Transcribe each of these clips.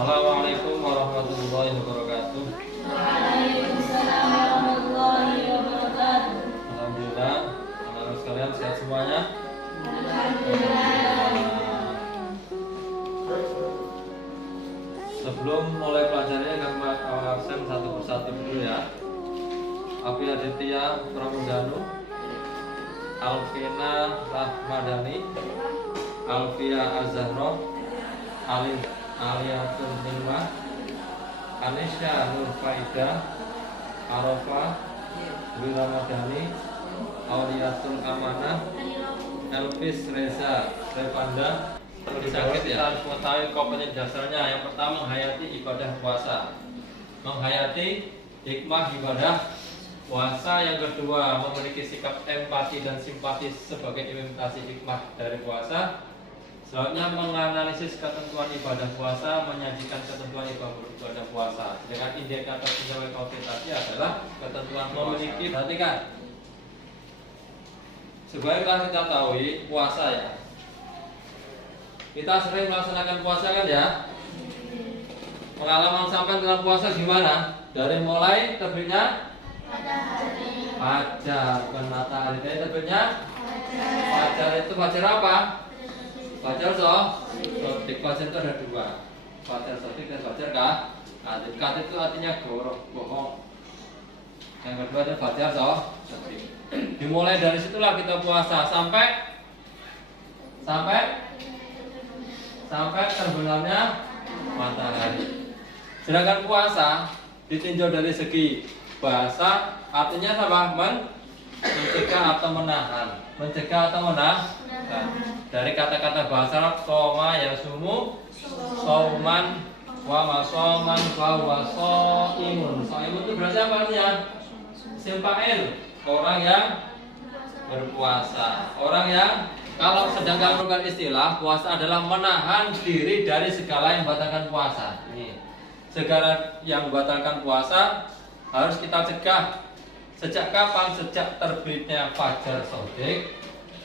Assalamualaikum warahmatullahi wabarakatuh. Waalaikumsalam warahmatullahi wabarakatuh. Alhamdulillah, anak-anak sekalian sehat semuanya. Alhamdulillah. Sebelum mulai pelajarannya kami absen satu persatu dulu ya. Api Aditya Pramudanu, Alvina Rahmadani, Alfia Azahro, Aliatul Himah, Anisya Nur Faida, Arafah Dwi Ramadhani, Auliatul Amanah, Elvis Reza Revanda. Sakit ya. Kita harus mengetahui komponen dasarnya. Yang pertama, menghayati ibadah puasa, menghayati hikmah ibadah puasa. Yang kedua, memiliki sikap empati dan simpati sebagai imitasi hikmah dari puasa. Selanjutnya, menganalisis ketentuan ibadah puasa, menyajikan ketentuan ibadah puasa. Dengan indikator penilaian kuantitasi adalah ketentuan memiliki. Perhatikan, sebaiknya kita tahu puasa ya. Kita sering melaksanakan puasa kan ya. Pengalaman sampai dalam puasa gimana? Dari mulai terbitnya fajar, bukan matahari. Dari terbitnya fajar. Itu fajar apa? Fajar sodik. Fajar itu ada dua, fajar sodik dan fajar katib. Katib itu artinya bohong. Yang kedua itu fajar sodik. Dimulai dari situlah kita puasa sampai terbenamnya matahari. Sedangkan puasa ditinjau dari segi bahasa, artinya apa? Mencegah atau menahan. Mencegah atau menahan. Dari kata-kata bahasa Arab, soma yasumu, soman wa masoman wa soimun. Soimun itu berarti apa artinya? Simpail, orang yang berpuasa. Orang yang, kalau sedangkan menggunakan istilah, puasa adalah menahan diri dari segala yang membatalkan puasa. Ini segala yang membatalkan puasa harus kita cegah. Sejak kapan? Sejak terbitnya fajar sodik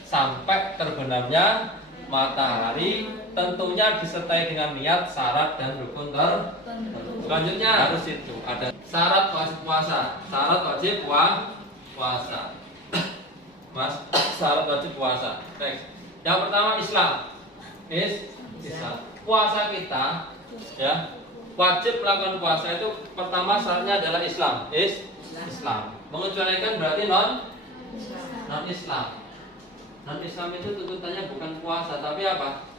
sampai terbenamnya matahari, tentunya disertai dengan niat, syarat dan rukun tertentu. Selanjutnya harus itu ada syarat wajib puasa. Syarat wajib puasa. Mas, syarat wajib puasa. Next. Yang pertama Islam. Islam. Puasa kita ya, wajib melakukan puasa itu pertama syaratnya adalah Islam. Islam. Mengecualikan berarti non Islam. Non Islam itu tuntutannya bukan puasa tapi apa?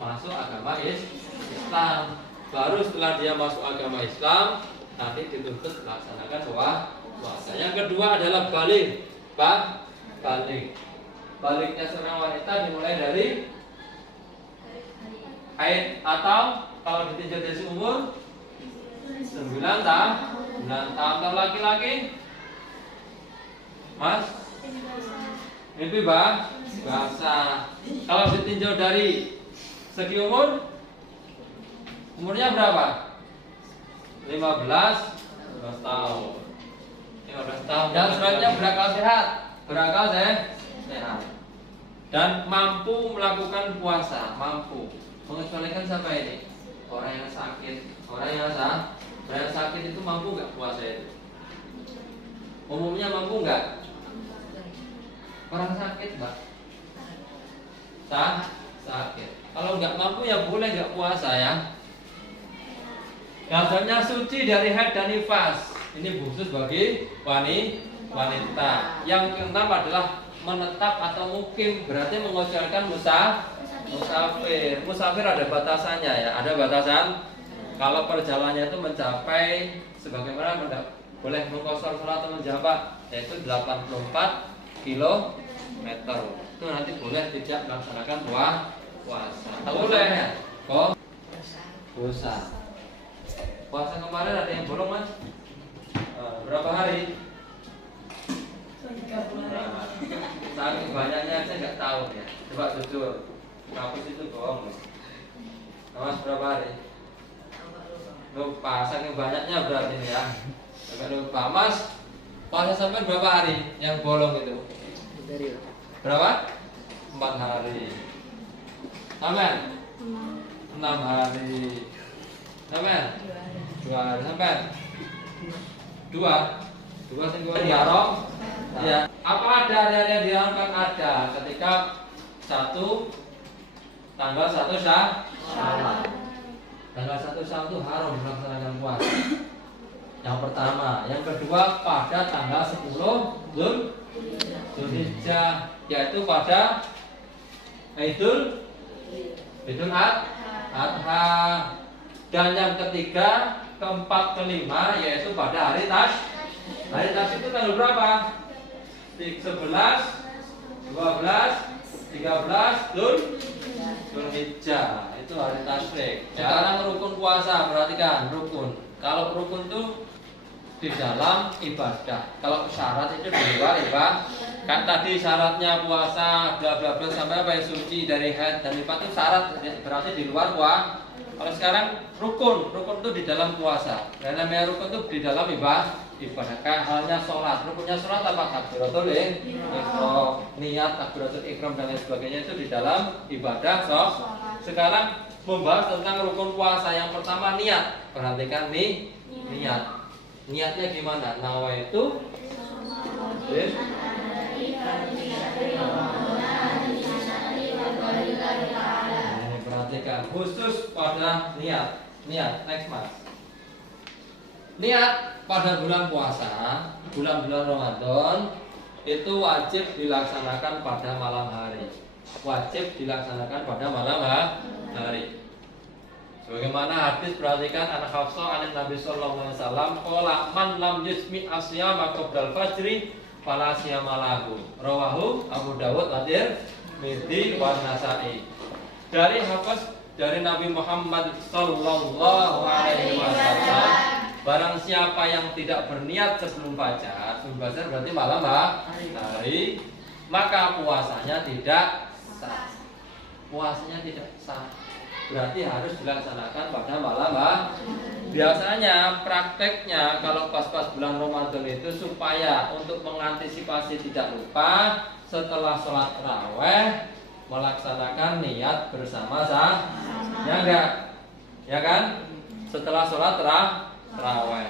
Masuk agama Islam. Baru setelah dia masuk agama Islam nanti dituntut melaksanakan puasa. Yang kedua adalah balik. Baliknya seorang wanita dimulai dari haid atau kalau ditinjau dari umur 9 tahun. Kalau laki-laki Mas mimpi basah. Kalau ditinjau dari segi umurnya berapa? 15 tahun. 15 tahun. Dan selanjutnya berakal sehat. Dan mampu melakukan puasa, mampu. Mengecualikan siapa ini? Orang yang sakit. Orang yang sakit itu mampu nggak puasa itu? Umumnya mampu nggak? Orang sakit nggak? Sakit. Kalau nggak mampu ya boleh nggak puasa ya. Yang suci dari haid dan nifas. Ini khusus bagi wanita. Yang keenam adalah menetap atau mukim, berarti mengecualikan musafir. Musafir ada batasannya ya, ada batasan. Kalau perjalanannya itu mencapai sebagaimana boleh mengkosor sholat atau menjamak, yaitu 84 km. Itu nanti boleh tidak melaksanakan puasa. Boleh ya? Puasa. Puasa kemarin ada yang bolong mas? Berapa hari? Saking banyaknya aja nggak tahu ya. Coba jujur, kampus itu bohong. Mas berapa hari? Lupa, saking banyaknya berarti ya. Agak lupa. Mas, puasa sampai berapa hari yang bolong itu? Berapa? 4 hari. Amin. 6 hari. Sampai 2 hari sampai 2 sing kowe diharam. Ya, apa ada hari yang diharamkan? Ada ketika 1 tanggal 1 Syawal. Tanggal 1 Syawal itu haram melaksanakan puasa. Yang pertama, yang kedua pada tanggal 10 Dzulhijjah, yaitu pada Idul Adha. Dan yang ketiga, keempat, kelima yaitu pada hari Tas itu tanggal berapa? 11, 12, 13 Dzulhijjah. Itu hari tasyrik. Sekarang rukun puasa, perhatikan rukun. Kalau rukun itu di dalam ibadah. Kalau syarat itu di luar ibadah. Kan tadi syaratnya puasa bla bla bla sampai apa, suci dari haid dan nifas itu syarat, berarti di luar puasa. Kalau sekarang rukun itu di dalam puasa. Dan namanya rukun itu di dalam ibadah. Kayak halnya sholat. Rukunnya sholat apa? Takbiratul ihram, niat takbiratul ihram dan lain sebagainya itu di dalam ibadah. Sekarang membahas tentang rukun puasa. Yang pertama niat. Perhatikan nih niat. Niatnya gimana? Nawaitu perhatikan khusus pada niat. Next mas. Niat pada bulan puasa, bulan-bulan Ramadan itu wajib dilaksanakan pada malam hari. Wajib dilaksanakan pada malam hari. Sebagaimana hadis, perhatikan, anak Hafsah anak Nabi sallallahu alaihi wasallam, qala man lam yusmi asyama qabla al-fajri fala siyama lahu. Rawahu Abu Dawud wa Tirmidzi wa Nasa'i. Dari Hafs dari Nabi Muhammad sallallahu alaihi wasallam, barang siapa yang tidak berniat sebelum fajar berarti malam hari, maka puasanya tidak sah. Puasanya tidak sah. Berarti harus dilaksanakan pada malam Biasanya prakteknya kalau pas-pas bulan Ramadan itu supaya untuk mengantisipasi tidak lupa setelah sholat tarawih melaksanakan niat bersama ya enggak? Ya kan? Setelah sholat tarawih.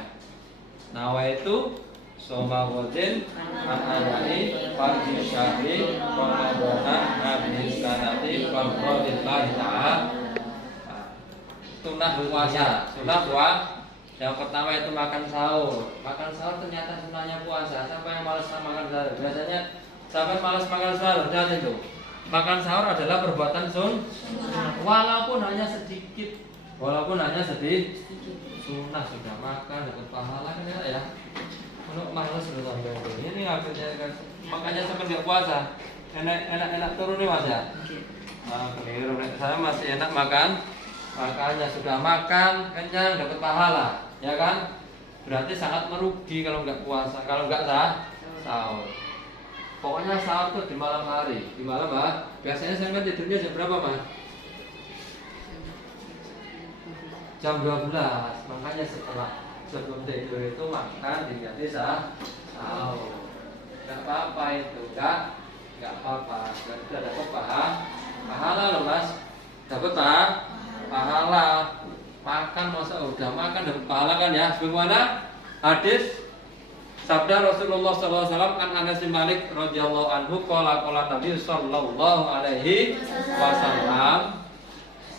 Nawaitu soma wadin an-adai fardi syahri Ramadana habis sanati fardhillahi ta'ala. Sunnah puasa. Yang pertama itu makan sahur. Makan sahur ternyata sunnahnya puasa. Siapa yang malas makan sahur? Biasanya siapa yang malas makan sahur? Dan itu makan sahur adalah perbuatan walaupun hanya sedikit. Sunnah sudah makan dapat pahala kan ya. Untuk malas sudah sampai ini akhirnya kan. Makanya sampai nggak puasa. Enak turun nih mas ya. Keliru. Saya masih enak makan. Makanya sudah makan kenyang dapat pahala, ya kan? Berarti sangat merugi kalau nggak puasa, kalau nggak sahur. Pokoknya sahur tuh di malam hari, di malam biasanya saya kan tidurnya jam berapa mas? Jam 12. Makanya sebelum tidur itu makan diganti sahur. Nggak apa-apa itu, nggak apa-apa. Berarti ada pahala loh mas, dapat pahala. Makan masa udah makan dapat pahala kan ya. Sebagaimana hadis sabda Rasulullah SAW kan Anas bin Malik radhiyallahu anhu qala Nabi sallallahu alaihi wasallam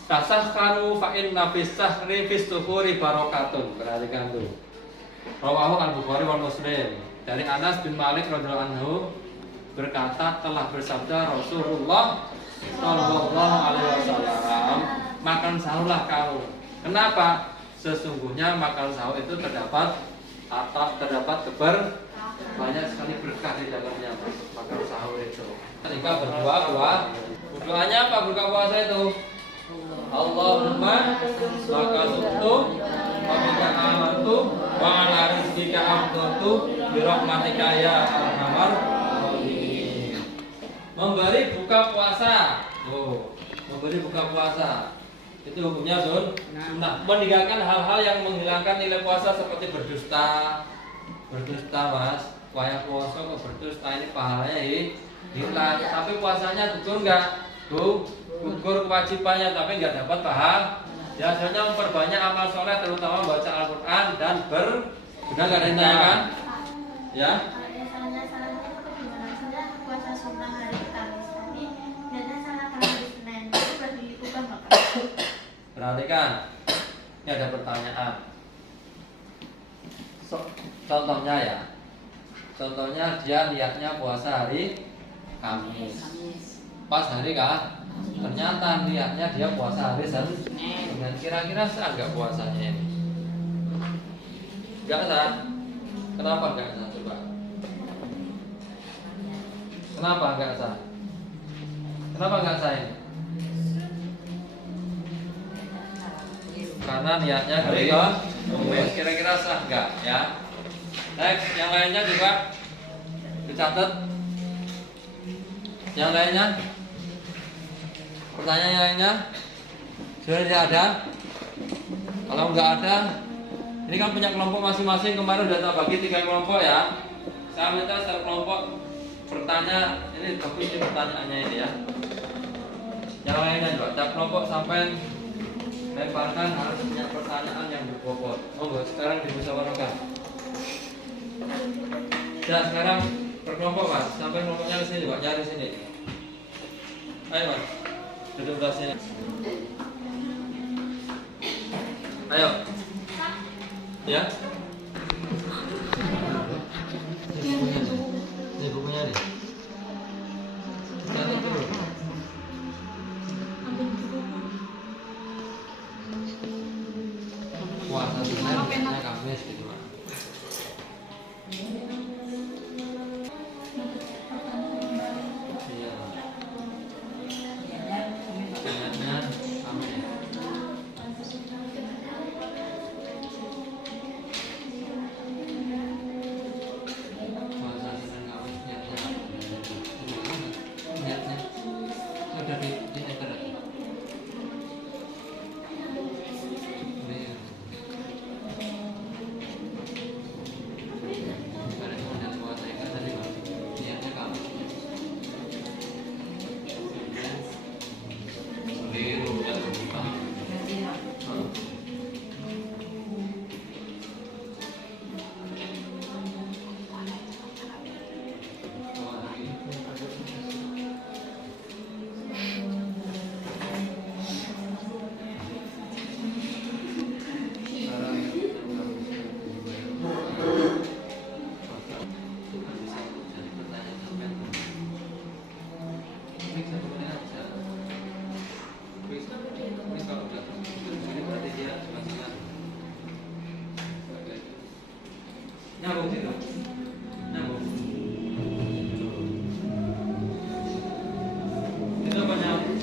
tasakharu fa inna fis sahri fis tuhuri barakatun. Perhatikan tuh. Rawahu Al-Bukhari wa Muslim. Dari Anas bin Malik radhiyallahu anhu berkata telah bersabda Rasulullah sallallahu alaihi wasallam, makan sahurlah kamu. Kenapa? Sesungguhnya makan sahur itu terdapat banyak sekali berkah di dalamnya. Makan sahur itu. Ketika berdoanya apa buka puasa itu? Allahumma laka sumtu wa bika amantu wa ala rizqika afdaltu bi rahmatika ya arhamar rahimin. Memberi buka puasa. Memberi buka puasa itu hukumnya sunnah. Meninggalkan hal-hal yang menghilangkan nilai puasa seperti berdusta mas. Wayah puasa kok berdusta, ini pahalanya hilang. Tapi puasanya gugur nggak? Gugur kewajibannya tapi nggak dapat Biasanya memperbanyak amal soleh, terutama baca Al-Quran dan benar nggak ada yang tanyakan? Ya? Salahnya itu gimana? Saya puasa sunnah hari Kamis, tapi biasanya salah hari Senin. Itu berarti diubah nggak, Pak? Perhatikan, ini ada pertanyaan. Contohnya ya, contohnya dia niatnya puasa hari Kamis. Pas hari kan? Ternyata niatnya dia puasa hari Senin. Kira-kira sah nggak puasanya ini? Nggak sah. Kenapa nggak sah? Coba. Kenapa nggak sah? Kenapa nggak sah ini? Karena niatnya hari Kamis. Kira-kira sah nggak ya? Next, yang lainnya juga dicatat. Yang lainnya? Pertanyaan yang lainnya? Sudah tidak ada? Kalau nggak ada, ini kan punya kelompok masing-masing. Kemarin sudah tak bagi 3 kelompok ya. Saya minta setiap kelompok bertanya. Ini bagus ini pertanyaannya ini ya. Yang lainnya juga, setiap kelompok sampai lemparkan harus punya pertanyaan yang berbobot. Oh, sekarang dimusyawarahkan. Ya, sekarang per kelompok Mas, sampai kelompoknya ke sini Pak, nyari sini. Ayo Mas, duduk di sini. Ayo. Ya. Ini bukunya nih. Catat dulu. Puasa Senin, Kamis gitu Pak. Iya. Niatnya Kamis. Puasa Senin Kamis niatnya. Niatnya sudah di internet. Nyambung situ. Nyambung. Itu apa nyambung?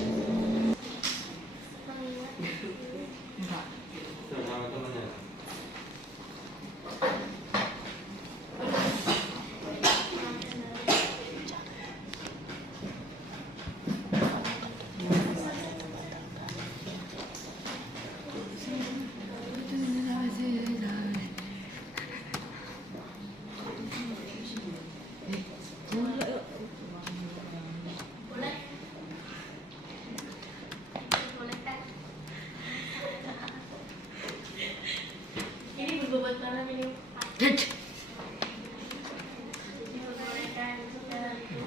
Sama temannya. Boleh? Boleh kan? Ini berbobot mana ini? Diperbolehkan segala itu.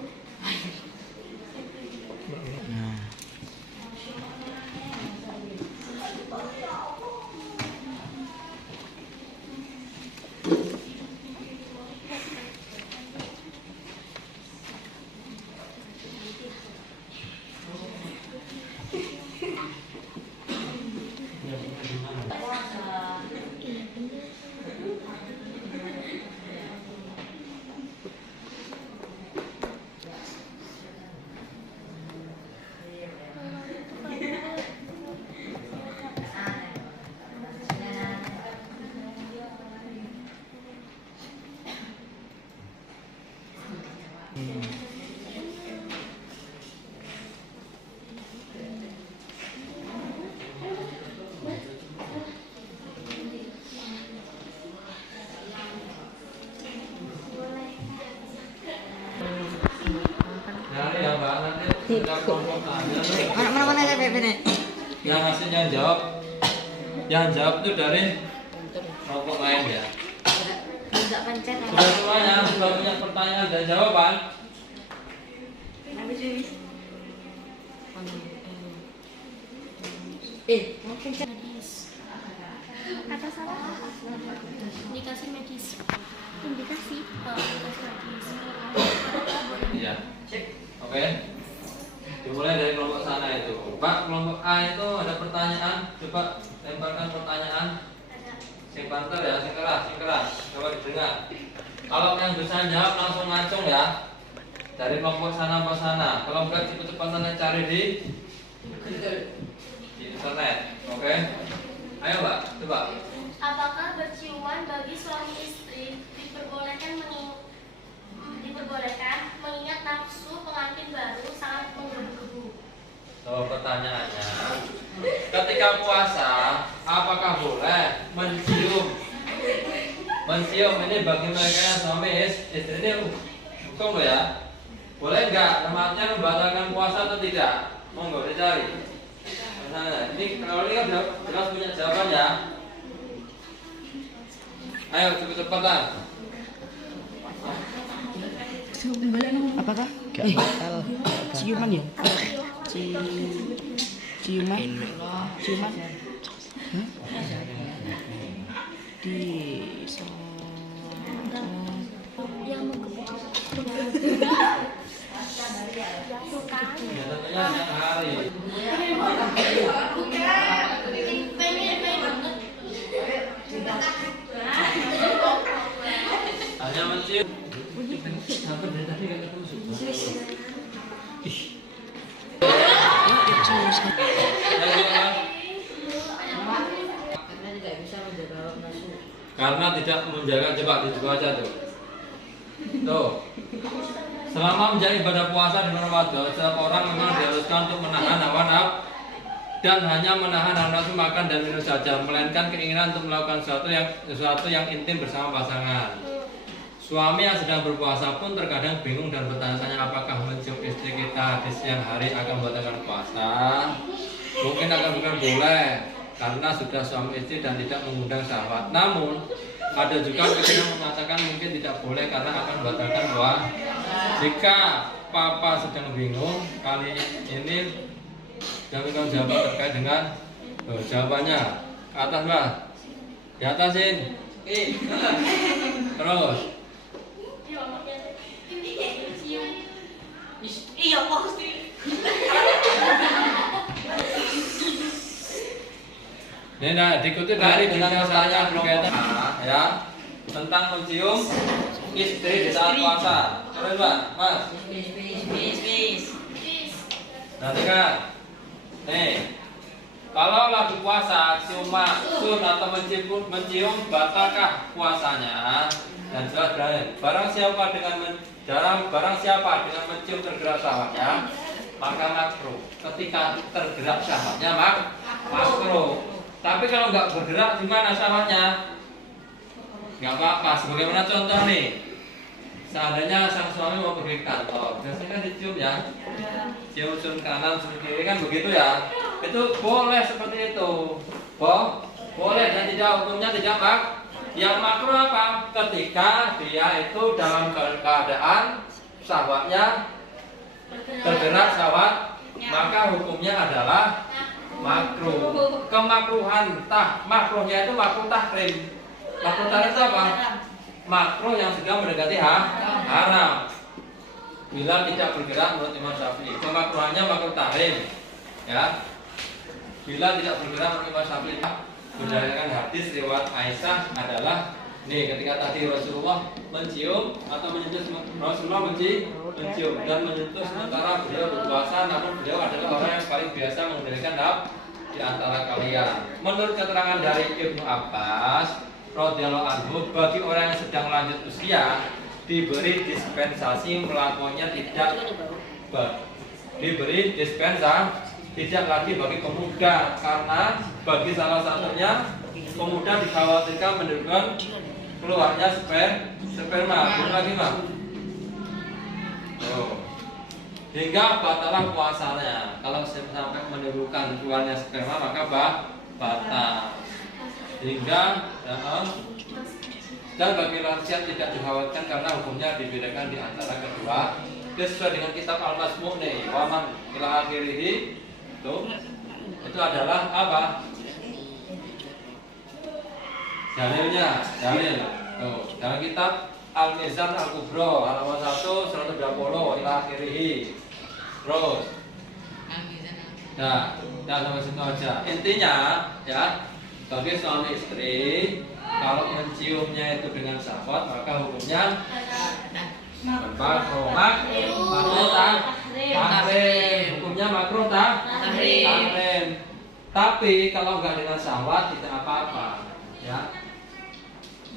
Nyari ya Mbak, nanti kita kelompok tanya. Mana mana mana Bebe nih. Yang hasilnya jawab Yang jawab itu dari kelompok lain ya. Enggak pencet. Sudah semuanya sudah punya pertanyaan dan jawaban. Mau pencet. Kata salah. Indikasi medis. Indikasi. Indikasi medis. Iya. Oke. Dimulai dari kelompok sana itu. Pak, kelompok A itu ada pertanyaan. Coba lemparkan pertanyaan. Sing banter ya, sing keras. Coba didengar. Kalau yang bisa jawab langsung ngacung ya. Dari kelompok sana ke sana. Kalau enggak cepet-cepetan cari di internet. Oke. Ayo Mbak, coba. Apakah berciuman bagi suami istri diperbolehkan mengingat nafsu pengantin baru sangat menggebu-gebu? So, pertanyaannya, ketika puasa, apakah boleh mencium? Mencium ini bagi mereka yang suami istri ini hukum loh ya. Boleh nggak? Namanya membatalkan puasa atau tidak? Monggo dicari. Nah, ini kalau ini kan jelas punya jawaban ya. Ayo cepet-cepetan. Apakah? Batal. Ciuman ya? Ciuman? Ciuman? Di Yang menggebu-gebu. Ya tentunya yang hari. Hanya mencium. Sampai dari tadi nggak ketemu sudah. Karena tidak menjaga, coba dibaca tuh. Tuh. Selama menjalani ibadah puasa di bulan Ramadan, setiap orang memang diharuskan untuk menahan hawa nafsu dan hanya menahan hawa nafsu makan dan minum saja, melainkan keinginan untuk melakukan sesuatu yang intim bersama pasangan. Suami yang sedang berpuasa pun terkadang bingung dan bertanya-tanya apakah mencium istri kita di siang hari akan membatalkan puasa. Mungkin akan bukan boleh karena sudah suami istri dan tidak mengundang syahwat. Namun ada juga yang mengatakan mungkin tidak boleh karena akan membatalkan puasa. Jika Papa sedang bingung, kali ini jangan jawaban terkait dengan jawabannya. Ke atas Mbak, di atasin. Terus. Iya pasti. Ini nah, diikuti dari dengan saya berkaitan ya tentang mencium istri di saat puasa. Terus Mbak, Mas. Nanti kan, nih, kalau lagi puasa cuma sun atau mencium batalkah puasanya? Dan jelas barang siapa dengan mencium tergerak syahwatnya maka makruh. Ketika tergerak syahwatnya makruh. Tapi kalau nggak bergerak gimana syahwatnya? Nggak apa-apa. Sebagaimana contoh nih, seandainya sang suami mau pergi ke kantor, biasanya kan dicium ya, cium sun kanan, sun kiri kan begitu ya. Itu boleh seperti itu, boleh dan tidak hukumnya tidak Yang makruh apa? Ketika dia itu dalam keadaan syahwatnya tergerak syahwat, maka hukumnya adalah makruh. Kemakruhan makruhnya itu makruh tahrim. Makruh tahrim itu apa? Makruh yang sedang mendekati haram. Bila tidak bergerak menurut Imam Syafi'i. Kemakruhannya makruh tahrim. Ya. Bila tidak bergerak menurut Imam Syafi'i, berdasarkan hadis riwayat Aisyah adalah nih ketika tadi Rasulullah mencium atau menyentuh, Rasulullah mencium dan menyentuh sementara beliau berpuasa, namun beliau adalah orang yang paling biasa mengendalikan nafsu di antara kalian. Menurut keterangan dari Ibnu Abbas radhiyallahu anhu, bagi orang yang sedang lanjut usia diberi dispensasi melakukannya diberi dispensasi tidak lagi bagi pemuda, karena bagi salah satunya pemuda dikhawatirkan menimbulkan keluarnya sperma. Belum lagi Mas. Hingga batalah puasanya. Kalau sampai menimbulkan keluarnya sperma maka batal. Hingga dan bagi lansia tidak dikhawatirkan karena hukumnya dibedakan di antara kedua. Sesuai dengan kitab Al-Masmu' nih, waman ila akhirih itu adalah apa? Dalilnya, dalil. Tuh, dalam kitab Al-Mizan Al-Kubro halaman 1 120 ila akhirih. Terus. Nah, sampai situ aja. Intinya ya, bagi suami istri kalau menciumnya itu dengan syahwat maka hukumnya makruh tak? Tahrim. Hukumnya makruh tak? Tahrim. Tapi kalau enggak dengan syahwat tidak apa-apa, ya.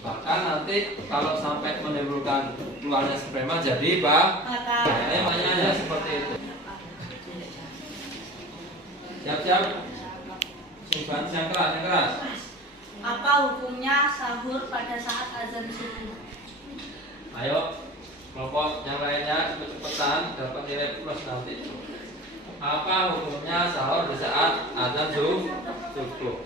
Bahkan nanti kalau sampai menimbulkan keluarnya sperma jadi namanya seperti itu. Siap-siap. Simpan yang keras. Apa hukumnya sahur pada saat azan subuh? Ayo, kelompok yang lainnya cepet-cepetan dapat nilai plus nanti. Apa hukumnya sahur di saat azan subuh?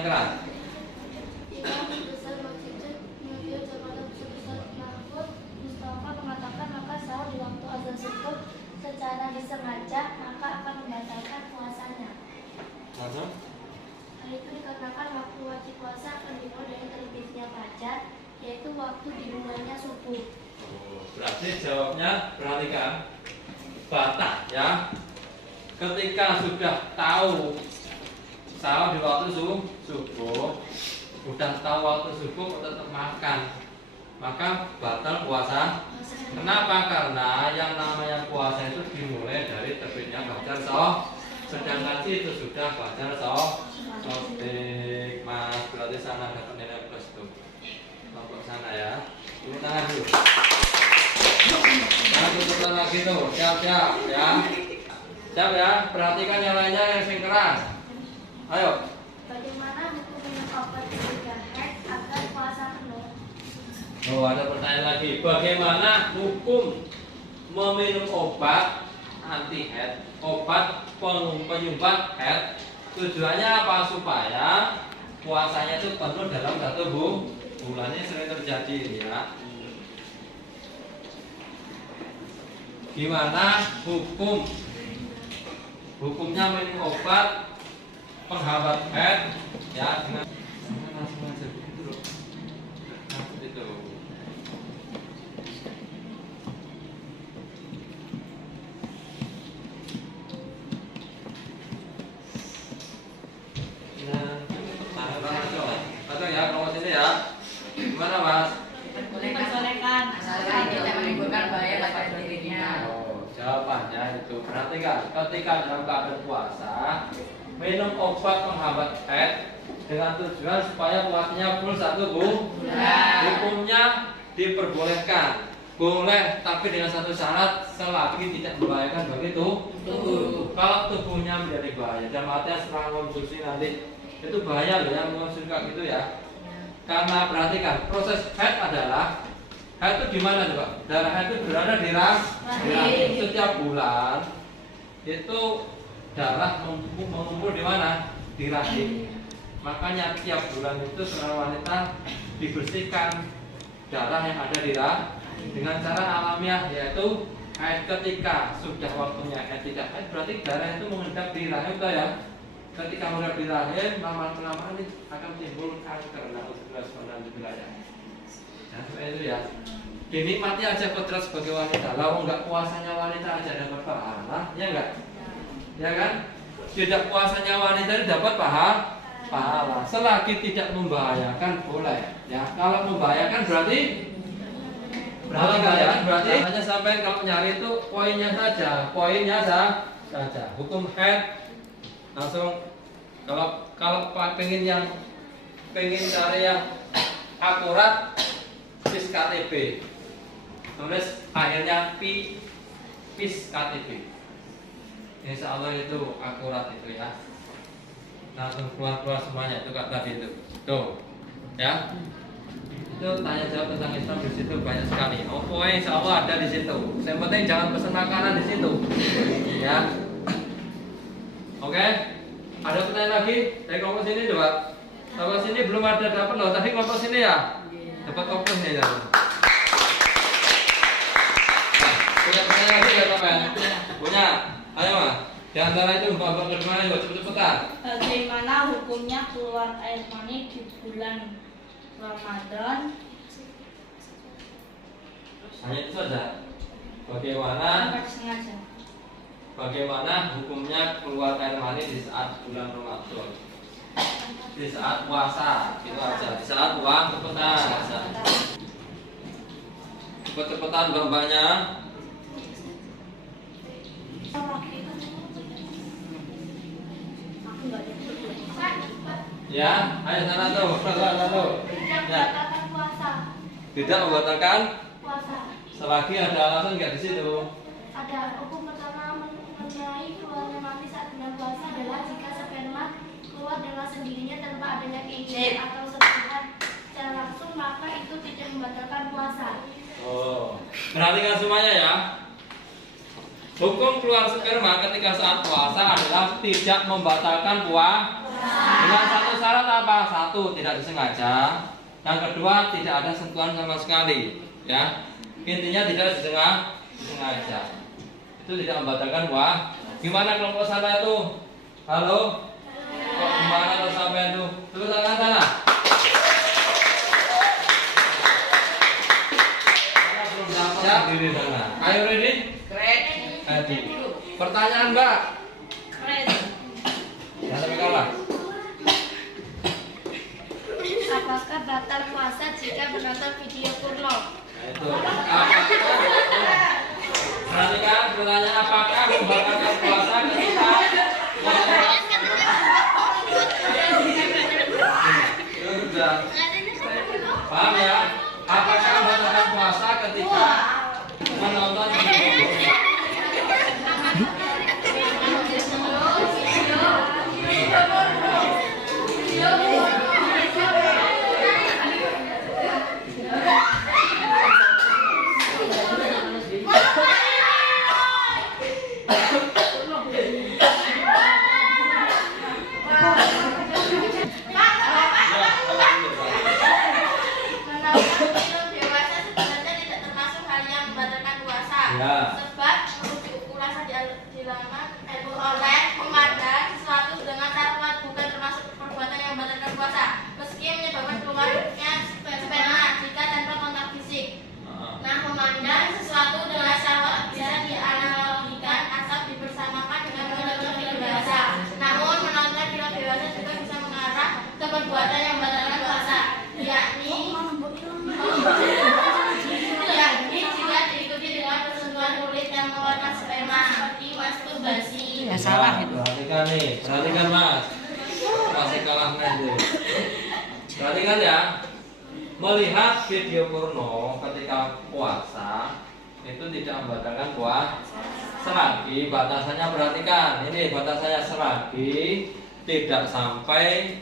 Keras. Imam besar Masjid Mutia Jakarta Pusat Mahfud Mustafa mengatakan maka sahur di waktu azan subuh secara disengaja maka akan membatalkan puasanya. Hal itu dikarenakan waktu wajib puasa akan dimulai dari terbitnya fajar, yaitu waktu dimulainya subuh. Berarti jawabnya perhatikan batal ya. Ketika sudah tahu sahur di waktu subuh, udah tahu waktu subuh tetap makan, maka batal puasa. Kenapa? Karena yang namanya puasa itu dimulai dari terbitnya fajar sedangkan itu sudah fajar sotik. Mas, berarti sana dapat nilai plus tuh. Kelompok sana ya. Tepuk tangan dulu. Nah, tutupkan lagi tuh. Siap ya. Siap ya. Perhatikan yang lainnya yang sing keras. Ayo. Bagaimana hukum minum obat pencegah haid agar puasa penuh? Oh, ada pertanyaan lagi. Bagaimana hukum meminum obat anti haid, obat penyumbat haid? Tujuannya apa? Supaya puasanya itu penuh dalam satu bulan. Ini sering terjadi ya. Gimana hukumnya minum obat penghambat haid ya dengan langsung aja begitu loh. Nah, itu. Nah, ya, kalau sini ya. Gimana, Mas? Diperbolehkan asalkan tidak menimbulkan bahaya pada dirinya. Oh, jawabannya itu perhatikan. Ketika dalam keadaan puasa, minum obat penghambat haid dengan tujuan supaya puasanya full satu bulan. Hukumnya diperbolehkan. Boleh, tapi dengan satu syarat selagi tidak membahayakan bagi tubuh. Kalau tubuhnya menjadi bahaya, dan artinya setelah konsumsi nanti itu bahaya loh yang mengonsumsi kayak gitu ya. Karena perhatikan, proses haid adalah haid itu di mana coba? Darah haid itu berada di rahim. Setiap bulan itu darah mengumpul di mana? Di rahim. Makanya tiap bulan itu seorang wanita dibersihkan darah yang ada di rahim dengan cara alamiah, yaitu haid. Ketika sudah waktunya haid tidak haid, berarti darah itu mengendap di rahim ya. Ketika mengendap di rahim, lama-kelamaan akan timbul kanker. Nah, seperti itu ya. Dinikmati aja kodrat sebagai wanita. Kalau enggak puasanya wanita aja dapat pahala, ya enggak? Ya kan? Tidak puasanya wanita dapat pahala. Selagi tidak membahayakan boleh. Ya, kalau membahayakan berarti hanya sampai kalau nyari itu poinnya saja. Hukum haid langsung kalau pengen cari yang akurat PIS KTP. Tulis akhirnya PIS KTP. Insya Allah itu akurat itu ya. Langsung keluar semuanya itu kak tadi itu. Tuh, ya. Itu tanya jawab tentang Islam di situ banyak sekali. Oh, pokoknya insya Allah ada di situ. Yang penting jangan pesan makanan di situ, ya. Oke. Ada pertanyaan lagi? Dari kelompok sini coba. Kelompok sini belum ada dapat loh. Tadi kelompok sini ya. Dapat kelompok ini ya. Punya pertanyaan lagi ya teman? Punya. Ayo mas. Di antara itu bapak kedua yuk cepet-cepetan. Bagaimana hukumnya keluar air mani di bulan Ramadan? Hanya itu saja. Bagaimana hukumnya keluar air mani di saat bulan Ramadan? Di saat puasa, itu aja. Di saat buang cepetan. Cepet-cepetan bambanya. Ya, ayo sana tuh. Tidak Ya. membatalkan puasa. Tidak membatalkan Puasa. selagi ada alasan nggak di situ. Ada hukum pertama mengenai keluarnya mani saat bulan puasa adalah jika sperma keluar dengan sendirinya tanpa adanya keinginan atau sentuhan secara langsung, maka itu tidak membatalkan puasa. Oh, perhatikan semuanya ya. Hukum keluar sperma ketika saat puasa adalah tidak membatalkan puasa. Dengan satu syarat apa? Satu, tidak disengaja. Yang kedua, tidak ada sentuhan sama sekali. Ya, intinya tidak disengaja. Itu tidak membatalkan puasa. Gimana kelompok sana itu? Halo? Kok gimana kalau sampai itu? Tepuk tangan sana. Siap diri sana. Ayo ready? Ready. Pertanyaan Mbak. Ya, tapi kalah. Apakah batal puasa jika menonton video porno? Itu. Perhatikan pertanyaan, apakah membatalkan puasa ketika sudah paham ya? Apakah membatalkan puasa ketika menonton video porno? Menonton film dewasa sebenarnya tidak termasuk hal yang membatalkan puasa. Ya. Sebab merujuk ulasan di laman online memandang sesuatu dengan taruhan bukan termasuk perbuatan yang membatalkan puasa, meski menyebabkan keluarnya sperma jika tanpa kontak fisik. Nah, memandang sesuatu dengan syahwat bisa dianalogikan atau dipersamakan dengan menonton film dewasa. Namun menonton film dewasa juga bisa mengarah ke perbuatan yang membatalkan puasa, yakni jika diikuti dengan persentuhan kulit yang mengeluarkan sperma seperti masturbasi. Ya salah itu. Perhatikan nih, perhatikan mas. Masih kalah nanti. Perhatikan ya. Melihat video porno ketika puasa itu tidak membatalkan puasa selagi batasannya, perhatikan ini batasannya, selagi tidak sampai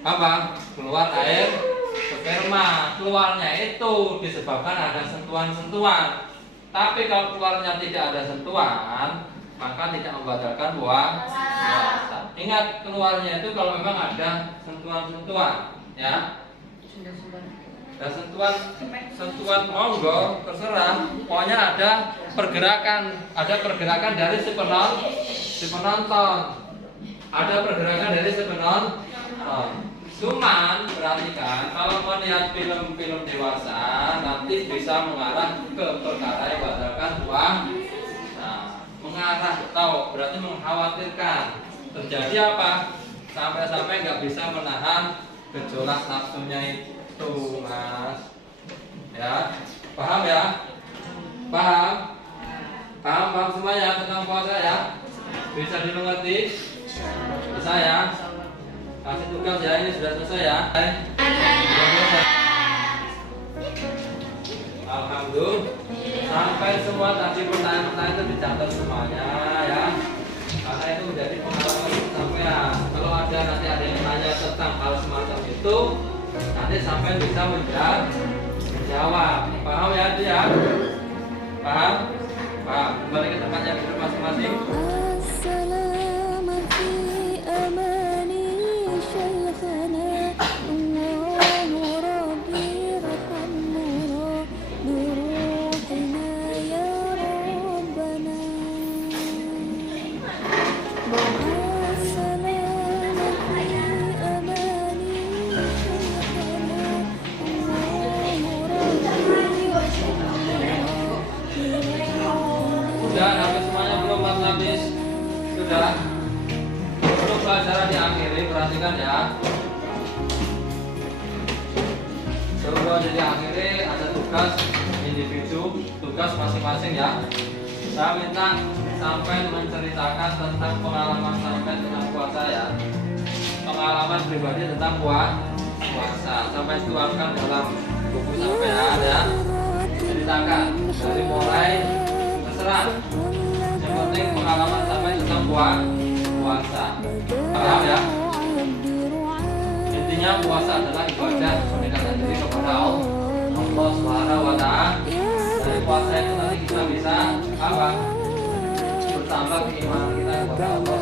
apa keluar air sperma. Keluarnya itu disebabkan ada sentuhan-sentuhan. Tapi kalau keluarnya tidak ada sentuhan, maka tidak membatalkan puasa. Ingat, keluarnya itu kalau memang ada sentuhan-sentuhan, ya. Dan sentuhan monggo terserah. Pokoknya ada pergerakan dari si penonton. Ada pergerakan dari si penonton. Cuman perhatikan, kalau melihat film-film dewasa nanti bisa mengarah ke perkara yang membatalkan puasa. Nah, mengarah tahu berarti mengkhawatirkan terjadi apa? Sampai-sampai nggak bisa menahan gejolak nafsunya itu, mas. Ya, paham ya? Paham semuanya tentang puasa ya? Bisa dimengerti? Bisa ya? Kasih tugas ya, ini sudah selesai ya. Alhamdulillah. Sampai semua tadi pertanyaan-pertanyaan itu dicatat semuanya ya. Karena itu menjadi pengalaman sampai ya. Kalau ada nanti ada yang tanya tentang hal semacam itu, nanti sampai bisa menjawab. Paham ya itu ya? Paham? Paham. Kembali ke tempatnya masing-masing. Sudah habis semuanya belum Mas Nabis? Sudah? Untuk pelajaran diakhiri, perhatikan ya. Sebelum jadi akhiri ada tugas individu, tugas masing-masing ya. Saya minta sampai menceritakan tentang pengalaman sampai tentang puasa ya. Pengalaman pribadi tentang puasa. Sampai tuangkan dalam buku sampai ada. Ceritakan dari mulai terserah. Yang penting pengalaman sampai tentang puasa. Paham ya? Intinya puasa adalah ibadah mendekatkan diri kepada Allah Subhanahu wa Ta'ala. Dari puasa itu nanti kita bisa apa? Bertambah keimanan kita kepada Allah